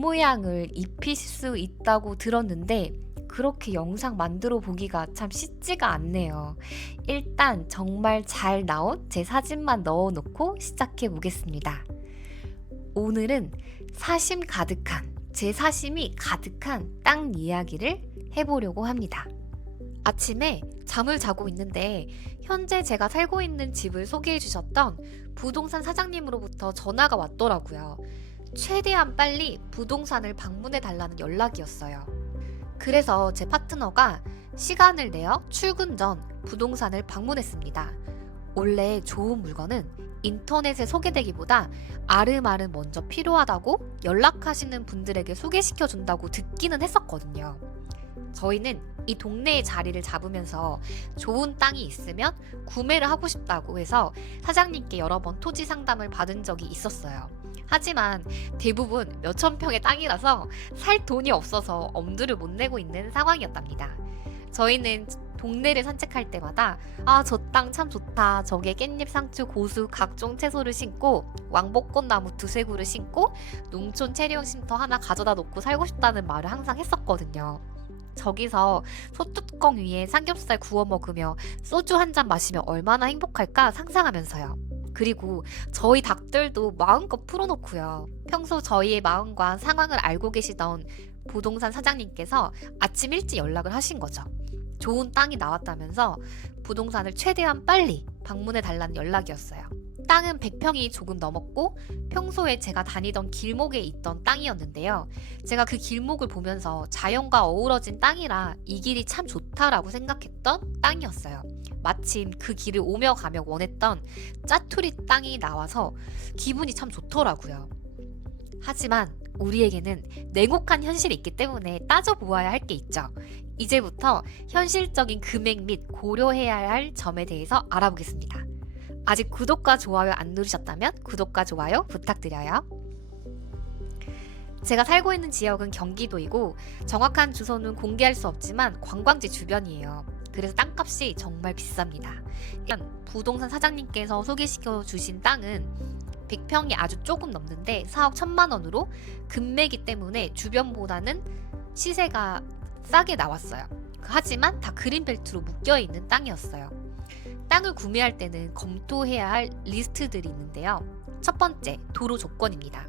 모양을 입히실 수 있다고 들었는데 그렇게 영상 만들어 보기가 참 쉽지가 않네요. 일단 정말 잘 나온 제 사진만 넣어 놓고 시작해 보겠습니다. 오늘은 사심 가득한, 제 사심이 가득한 땅 이야기를 해보려고 합니다. 아침에 잠을 자고 있는데 현재 제가 살고 있는 집을 소개해 주셨던 부동산 사장님으로부터 전화가 왔더라고요. 최대한 빨리 부동산을 방문해 달라는 연락이었어요. 그래서 제 파트너가 시간을 내어 출근 전 부동산을 방문했습니다. 원래 좋은 물건은 인터넷에 소개되기보다 아름아름 먼저 필요하다고 연락하시는 분들에게 소개시켜 준다고 듣기는 했었거든요. 저희는 이 동네에 자리를 잡으면서 좋은 땅이 있으면 구매를 하고 싶다고 해서 사장님께 여러 번 토지 상담을 받은 적이 있었어요. 하지만 대부분 몇천 평의 땅이라서 살 돈이 없어서 엄두를 못 내고 있는 상황이었답니다. 저희는 동네를 산책할 때마다 저 땅 참 좋다. 저게 깻잎, 상추, 고수 각종 채소를 심고 왕복꽃나무 두세 그루 심고 농촌 체리용 쉼터 하나 가져다 놓고 살고 싶다는 말을 항상 했었거든요. 저기서 소뚜껑 위에 삼겹살 구워 먹으며 소주 한 잔 마시면 얼마나 행복할까 상상하면서요. 그리고 저희 닭들도 마음껏 풀어놓고요. 평소 저희의 마음과 상황을 알고 계시던 부동산 사장님께서 아침 일찍 연락을 하신 거죠. 좋은 땅이 나왔다면서 부동산을 최대한 빨리 방문해 달라는 연락이었어요. 땅은 100평이 조금 넘었고 평소에 제가 다니던 길목에 있던 땅이었는데요. 제가 그 길목을 보면서 자연과 어우러진 땅이라 이 길이 참 좋다라고 생각했던 땅이었어요. 마침 그 길을 오며 가며 원했던 짜투리 땅이 나와서 기분이 참 좋더라고요. 하지만 우리에게는 냉혹한 현실이 있기 때문에 따져보아야 할 게 있죠. 이제부터 현실적인 금액 및 고려해야 할 점에 대해서 알아보겠습니다. 아직 구독과 좋아요 안 누르셨다면 구독과 좋아요 부탁드려요. 제가 살고 있는 지역은 경기도이고 정확한 주소는 공개할 수 없지만 관광지 주변이에요. 그래서 땅값이 정말 비쌉니다. 일단 부동산 사장님께서 소개시켜 주신 땅은 100평이 아주 조금 넘는데 4억 1천만 원으로 금매기 때문에 주변보다는 시세가 싸게 나왔어요. 하지만 다 그린벨트로 묶여있는 땅이었어요. 땅을 구매할 때는 검토해야 할 리스트들이 있는데요. 첫 번째, 도로 조건입니다.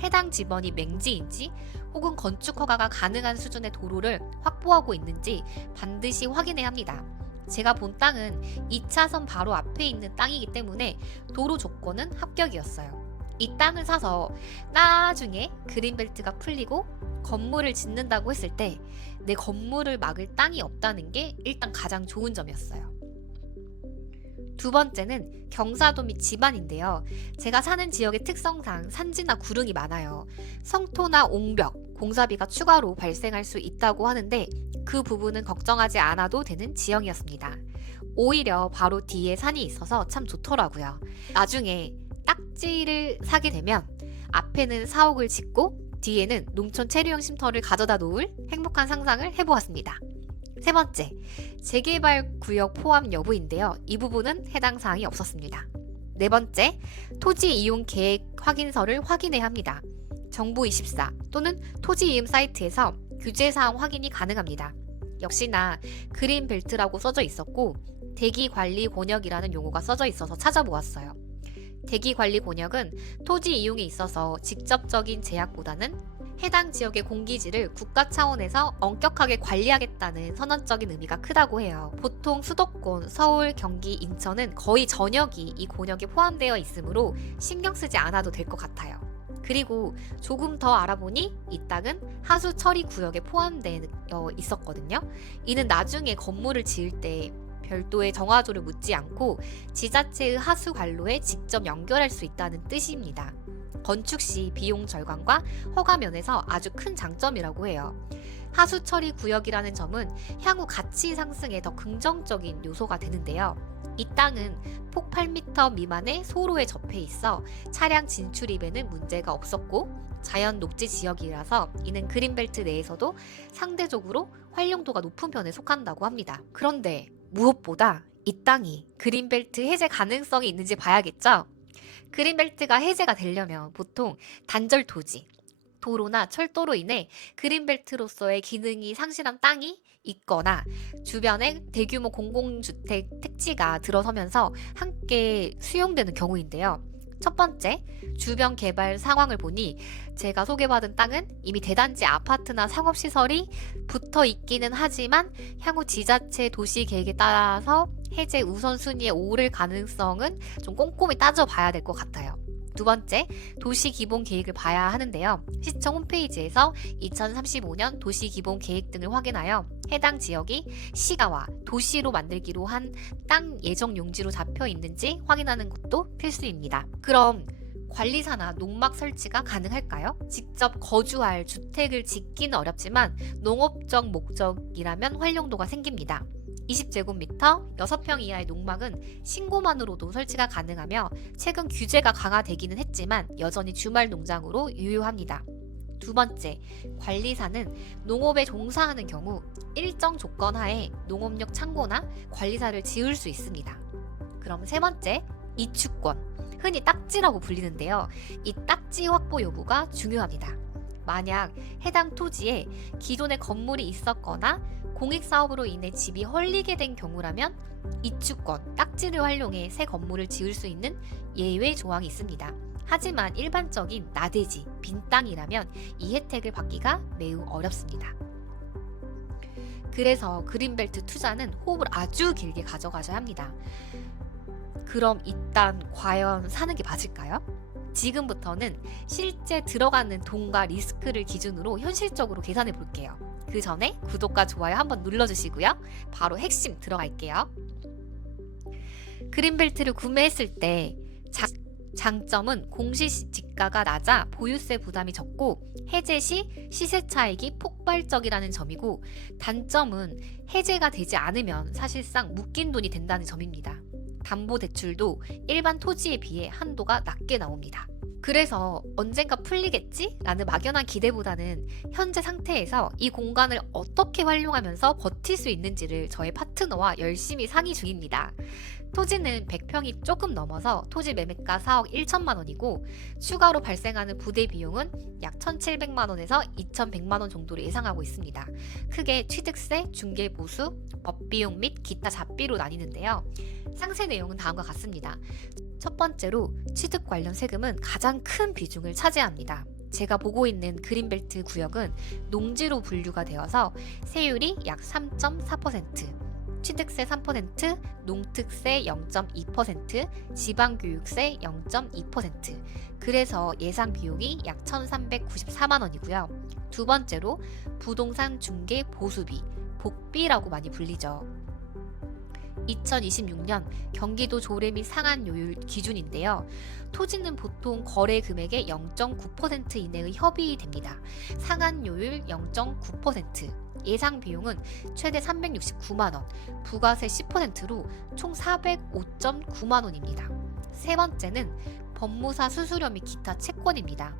해당 지번이 맹지인지 혹은 건축 허가가 가능한 수준의 도로를 확보하고 있는지 반드시 확인해야 합니다. 제가 본 땅은 2차선 바로 앞에 있는 땅이기 때문에 도로 조건은 합격이었어요. 이 땅을 사서 나중에 그린벨트가 풀리고 건물을 짓는다고 했을 때 내 건물을 막을 땅이 없다는 게 일단 가장 좋은 점이었어요. 두 번째는 경사도 및 지반인데요. 제가 사는 지역의 특성상 산지나 구릉이 많아요. 성토나 옹벽, 공사비가 추가로 발생할 수 있다고 하는데 그 부분은 걱정하지 않아도 되는 지형이었습니다. 오히려 바로 뒤에 산이 있어서 참 좋더라고요. 나중에 딱지를 사게 되면 앞에는 사옥을 짓고 뒤에는 농촌 체류형 쉼터를 가져다 놓을 행복한 상상을 해보았습니다. 세 번째, 재개발 구역 포함 여부인데요. 이 부분은 해당 사항이 없었습니다. 네 번째, 토지 이용 계획 확인서를 확인해야 합니다. 정보24 또는 토지 이음 사이트에서 규제 사항 확인이 가능합니다. 역시나 그린벨트라고 써져 있었고 대기관리 권역이라는 용어가 써져 있어서 찾아보았어요. 대기관리 권역은 토지 이용에 있어서 직접적인 제약보다는 해당 지역의 공기질을 국가 차원에서 엄격하게 관리하겠다는 선언적인 의미가 크다고 해요. 보통 수도권, 서울, 경기, 인천은 거의 전역이 이 권역에 포함되어 있으므로 신경 쓰지 않아도 될 것 같아요. 그리고 조금 더 알아보니 이 땅은 하수 처리 구역에 포함되어 있었거든요. 이는 나중에 건물을 지을 때 별도의 정화조를 묻지 않고 지자체의 하수 관로에 직접 연결할 수 있다는 뜻입니다. 건축 시 비용 절감과 허가 면에서 아주 큰 장점이라고 해요. 하수 처리 구역이라는 점은 향후 가치 상승에 더 긍정적인 요소가 되는데요. 이 땅은 폭 8m 미만의 소로에 접해 있어 차량 진출입에는 문제가 없었고 자연 녹지 지역이라서 이는 그린벨트 내에서도 상대적으로 활용도가 높은 편에 속한다고 합니다. 그런데 무엇보다 이 땅이 그린벨트 해제 가능성이 있는지 봐야겠죠? 그린벨트가 해제가 되려면 보통 단절 토지, 도로나 철도로 인해 그린벨트로서의 기능이 상실한 땅이 있거나 주변에 대규모 공공주택 택지가 들어서면서 함께 수용되는 경우인데요. 첫 번째, 주변 개발 상황을 보니 제가 소개받은 땅은 이미 대단지 아파트나 상업시설이 붙어 있기는 하지만 향후 지자체 도시 계획에 따라서 해제 우선순위에 오를 가능성은 좀 꼼꼼히 따져봐야 될 것 같아요. 두 번째, 도시 기본 계획을 봐야 하는데요. 시청 홈페이지에서 2035년 도시 기본 계획 등을 확인하여 해당 지역이 시가와 도시로 만들기로 한 땅 예정 용지로 잡혀 있는지 확인하는 것도 필수입니다. 그럼 관리사나 농막 설치가 가능할까요? 직접 거주할 주택을 짓기는 어렵지만 농업적 목적이라면 활용도가 생깁니다. 20제곱미터 6평 이하의 농막은 신고만으로도 설치가 가능하며 최근 규제가 강화되기는 했지만 여전히 주말 농장으로 유효합니다. 두 번째, 관리사는 농업에 종사하는 경우 일정 조건 하에 농업용 창고나 관리사를 지을 수 있습니다. 그럼 세 번째, 이축권, 흔히 딱지라고 불리는데요. 이 딱지 확보 여부가 중요합니다. 만약 해당 토지에 기존의 건물이 있었거나 공익사업으로 인해 집이 헐리게 된 경우라면 이축권, 딱지를 활용해 새 건물을 지을 수 있는 예외 조항이 있습니다. 하지만 일반적인 나대지, 빈 땅이라면 이 혜택을 받기가 매우 어렵습니다. 그래서 그린벨트 투자는 호흡을 아주 길게 가져가셔야 합니다. 그럼 이 땅 과연 사는 게 맞을까요? 지금부터는 실제 들어가는 돈과 리스크를 기준으로 현실적으로 계산해 볼게요. 그 전에 구독과 좋아요 한번 눌러주시고요. 바로 핵심 들어갈게요. 그린벨트를 구매했을 때 장점은 공시지가가 낮아 보유세 부담이 적고 해제 시 시세 차익이 폭발적이라는 점이고, 단점은 해제가 되지 않으면 사실상 묶인 돈이 된다는 점입니다. 담보대출도 일반 토지에 비해 한도가 낮게 나옵니다. 그래서 언젠가 풀리겠지? 라는 막연한 기대보다는 현재 상태에서 이 공간을 어떻게 활용하면서 버틸 수 있는지를 저의 파트너와 열심히 상의 중입니다. 토지는 100평이 조금 넘어서 토지 매매가 4억 1천만 원이고 추가로 발생하는 부대 비용은 약 1,700만 원에서 2,100만 원 정도를 예상하고 있습니다. 크게 취득세, 중개보수, 법비용 및 기타 잡비로 나뉘는데요. 상세 내용은 다음과 같습니다. 첫 번째로 취득 관련 세금은 가장 큰 비중을 차지합니다. 제가 보고 있는 그린벨트 구역은 농지로 분류가 되어서 세율이 약 3.4%, 취득세 3%, 농특세 0.2%, 지방교육세 0.2%, 그래서 예상 비용이 약 1,394만 원이고요. 두 번째로 부동산 중개 보수비, 복비라고 많이 불리죠. 2026년 경기도 조례 및 상한요율 기준인데요. 토지는 보통 거래 금액의 0.9% 이내의 협의이 됩니다. 상한요율 0.9%, 예상 비용은 최대 369만 원, 부가세 10%로 총 405.9만 원입니다. 세 번째는 법무사 수수료 및 기타 채권입니다.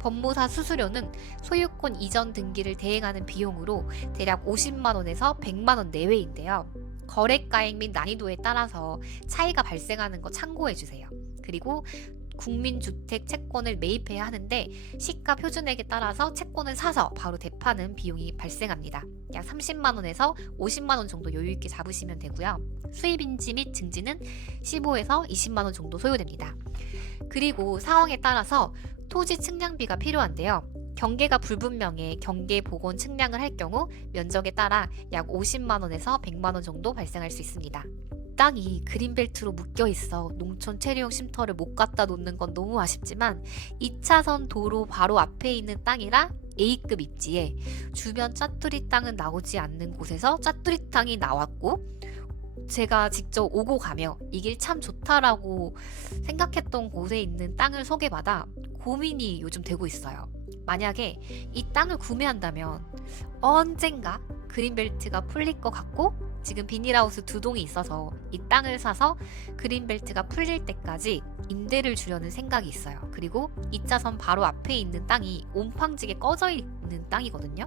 법무사 수수료는 소유권 이전 등기를 대행하는 비용으로 대략 50만 원에서 100만 원 내외인데요. 거래가액 및 난이도에 따라서 차이가 발생하는 거 참고해 주세요. 그리고 국민주택 채권을 매입해야 하는데 시가 표준액에 따라서 채권을 사서 바로 대파는 비용이 발생합니다. 약 30만 원에서 50만 원 정도 여유 있게 잡으시면 되고요. 수입인지 및 증지는 15에서 20만 원 정도 소요됩니다. 그리고 상황에 따라서 토지 측량비가 필요한데요. 경계가 불분명해 경계 복원 측량을 할 경우 면적에 따라 약 50만 원에서 100만 원 정도 발생할 수 있습니다. 땅이 그린벨트로 묶여 있어 농촌 체류용 쉼터를 못 갖다 놓는 건 너무 아쉽지만 2차선 도로 바로 앞에 있는 땅이라 A급 입지에 주변 짜투리 땅은 나오지 않는 곳에서 짜투리 땅이 나왔고, 제가 직접 오고 가며 이 길 참 좋다라고 생각했던 곳에 있는 땅을 소개받아 고민이 요즘 되고 있어요. 만약에 이 땅을 구매한다면 언젠가 그린벨트가 풀릴 것 같고, 지금 비닐하우스 2동이 있어서 이 땅을 사서 그린벨트가 풀릴 때까지 임대를 주려는 생각이 있어요. 그리고 2차선 바로 앞에 있는 땅이 옴팡지게 꺼져 있는 땅이거든요.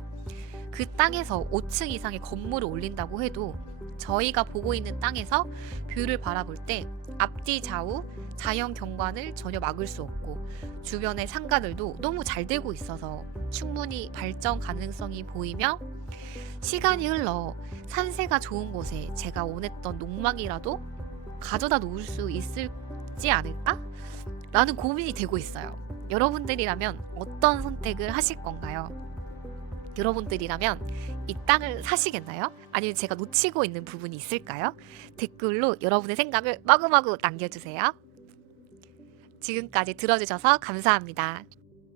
그 땅에서 5층 이상의 건물을 올린다고 해도 저희가 보고 있는 땅에서 뷰를 바라볼 때 앞뒤 좌우 자연 경관을 전혀 막을 수 없고 주변의 상가들도 너무 잘 되고 있어서 충분히 발전 가능성이 보이며 시간이 흘러 산세가 좋은 곳에 제가 원했던 농막이라도 가져다 놓을 수 있을지 않을까? 라는 고민이 되고 있어요. 여러분들이라면 어떤 선택을 하실 건가요? 여러분들이라면 이 땅을 사시겠나요? 아니면 제가 놓치고 있는 부분이 있을까요? 댓글로 여러분의 생각을 마구마구 남겨주세요. 지금까지 들어주셔서 감사합니다.